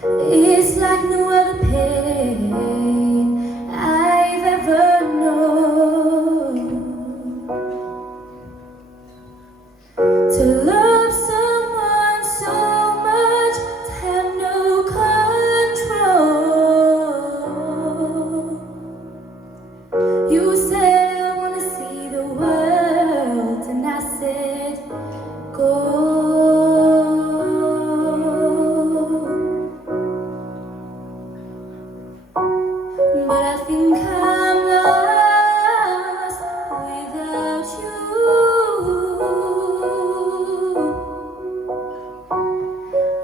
It's like no other pain I've ever known. To love someone so much, to have no control. You said I wanna see the world, and I said go. But I think I'm lost without you.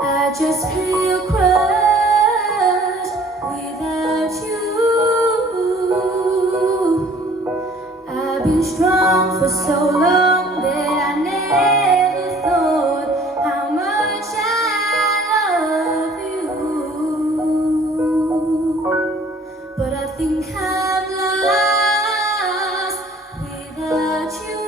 I just feel crushed without you. I've been strong for so long that I never thought how much I love you. But I think I'm lost without you.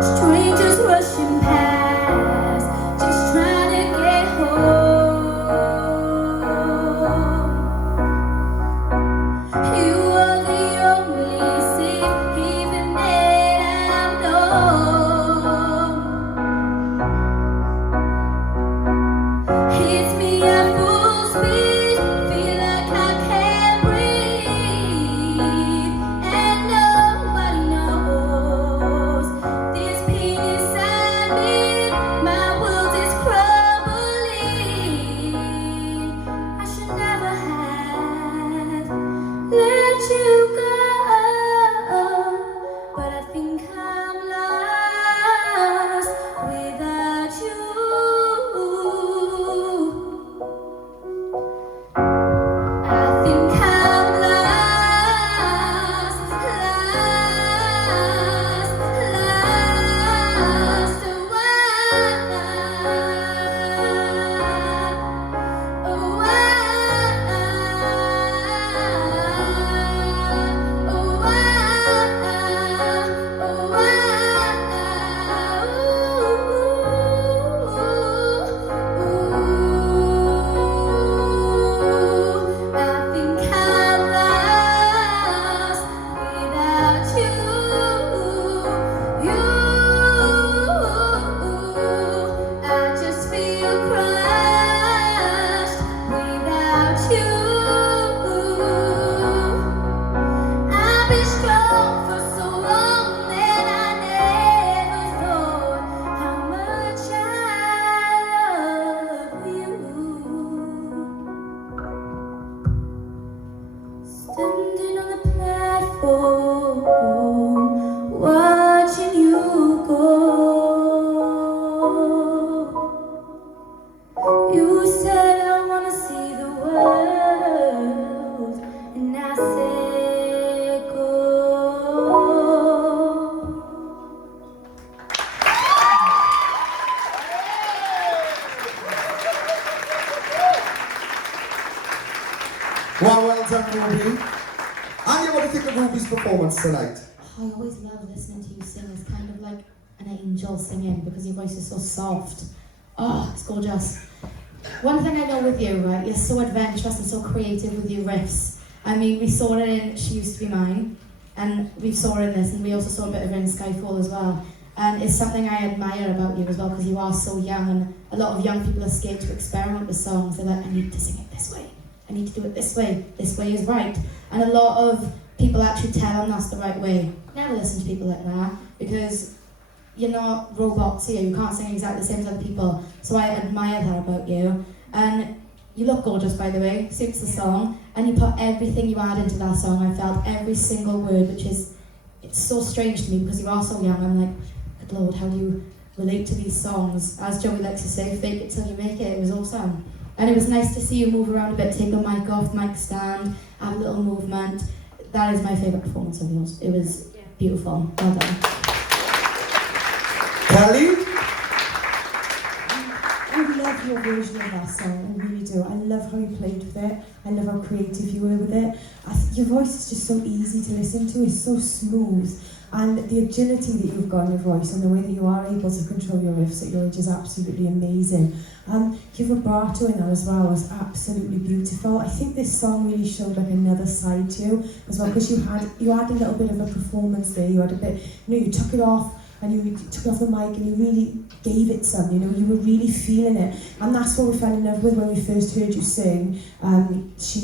Strangers rushing past, just trying to get home. You are the only safe haven that I've known. Hits me at full speed, feel like I can't breathe, and nobody knows this pain inside me. My world is crumbling. I should never have let you go, but I think I'm lost without you. I think I'm lost, lost, lost. I think I'm lost without you. I just feel crushed without you. I've been strong for so long that I never thought how much I love you. Standing on the platform, watching you go. You said I wanna see the world, and I said go. Well done, Ruby. And you want to think of Ruby's performance tonight? I always love listening to you sing. It's kind of like an angel singing because your voice is so soft. Oh, it's gorgeous. One thing I know with you, right, you're so adventurous and so creative with your riffs. I mean, we saw it in She Used to Be Mine, and we saw it in this, and we also saw a bit of it in Skyfall as well. And it's something I admire about you as well, because you are so young, and a lot of young people are scared to experiment with songs. They're like, I need to sing it this way. I need to do it this way is right. And a lot of people actually tell them that's the right way. Never listen to people like that, because you're not robots here, you can't sing exactly the same as other people. So I admire that about you. And you look gorgeous, by the way, suits the song, and you put everything you add into that song. I felt every single word, which is, it's so strange to me because you are so young. I'm like, good Lord, how do you relate to these songs? As Joey likes to say, fake it till you make it. It was awesome. And it was nice to see you move around a bit, take the mic off, mic stand, have a little movement. That is my favourite performance of yours. It was beautiful. Well done. Kelly? I love your version of that song, I really do. I love how you played with it. I love how creative you were with it. Your voice is just so easy to listen to. It's so smooth. And the agility that you've got in your voice and the way that you are able to control your riffs at your age is absolutely amazing. Your vibrato in that as well was absolutely beautiful. I think this song really showed like another side to you as well, because you had a little bit of a performance there. You had a bit, you took it off and you took it off the mic and you really gave it some, you were really feeling it. And that's what we fell in love with when we first heard you sing, She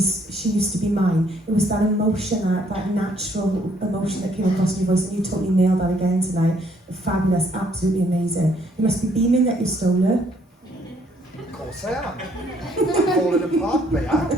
Used to Be Mine. It was that emotion, that natural emotion that came across in your voice, and you totally nailed that again tonight. Fabulous, absolutely amazing. You must be beaming that you stole it. Of course I am. Falling apart, but yeah.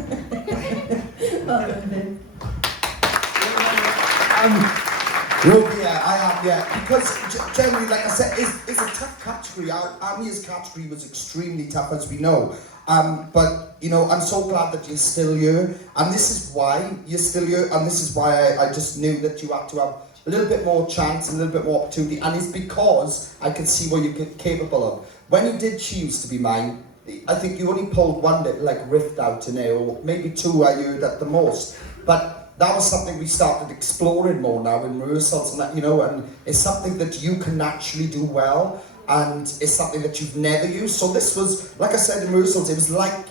Well, yeah, I am, yeah. Because generally, like I said, it's a tough category. Our year's category was extremely tough, as we know. But, I'm so glad that you're still here. And this is why you're still here. And this is why I just knew that you had to have a little bit more chance, a little bit more opportunity. And it's because I could see what you're capable of. When you did She Used to Be Mine, I think you only pulled one little riff out in there, or maybe two I heard at the most. But that was something we started exploring more now in rehearsals, and that, and it's something that you can naturally do well, and it's something that you've never used. So this was, like I said in rehearsals, it was like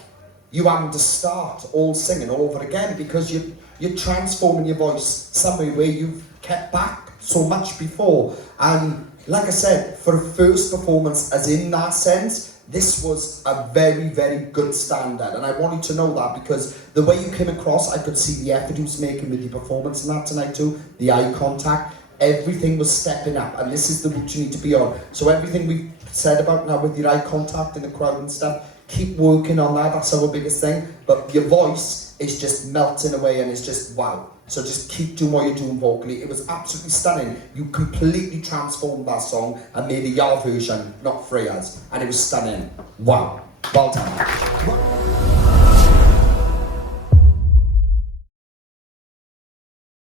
you having to start all singing all over again, because you're transforming your voice somewhere where you've kept back so much before. And like I said, for a first performance, as in that sense, this was a very, very good standard, and I wanted to know that because the way you came across, I could see the effort you was making with your performance and that tonight too, the eye contact, everything was stepping up, and this is the route you need to be on. So everything we've said about now with your eye contact in the crowd and stuff, keep working on that, that's our biggest thing, but your voice is just melting away and it's just wow. So just keep doing what you're doing vocally. It was absolutely stunning. You completely transformed that song and made a your version, not Freya's. And it was stunning. Wow. Well done.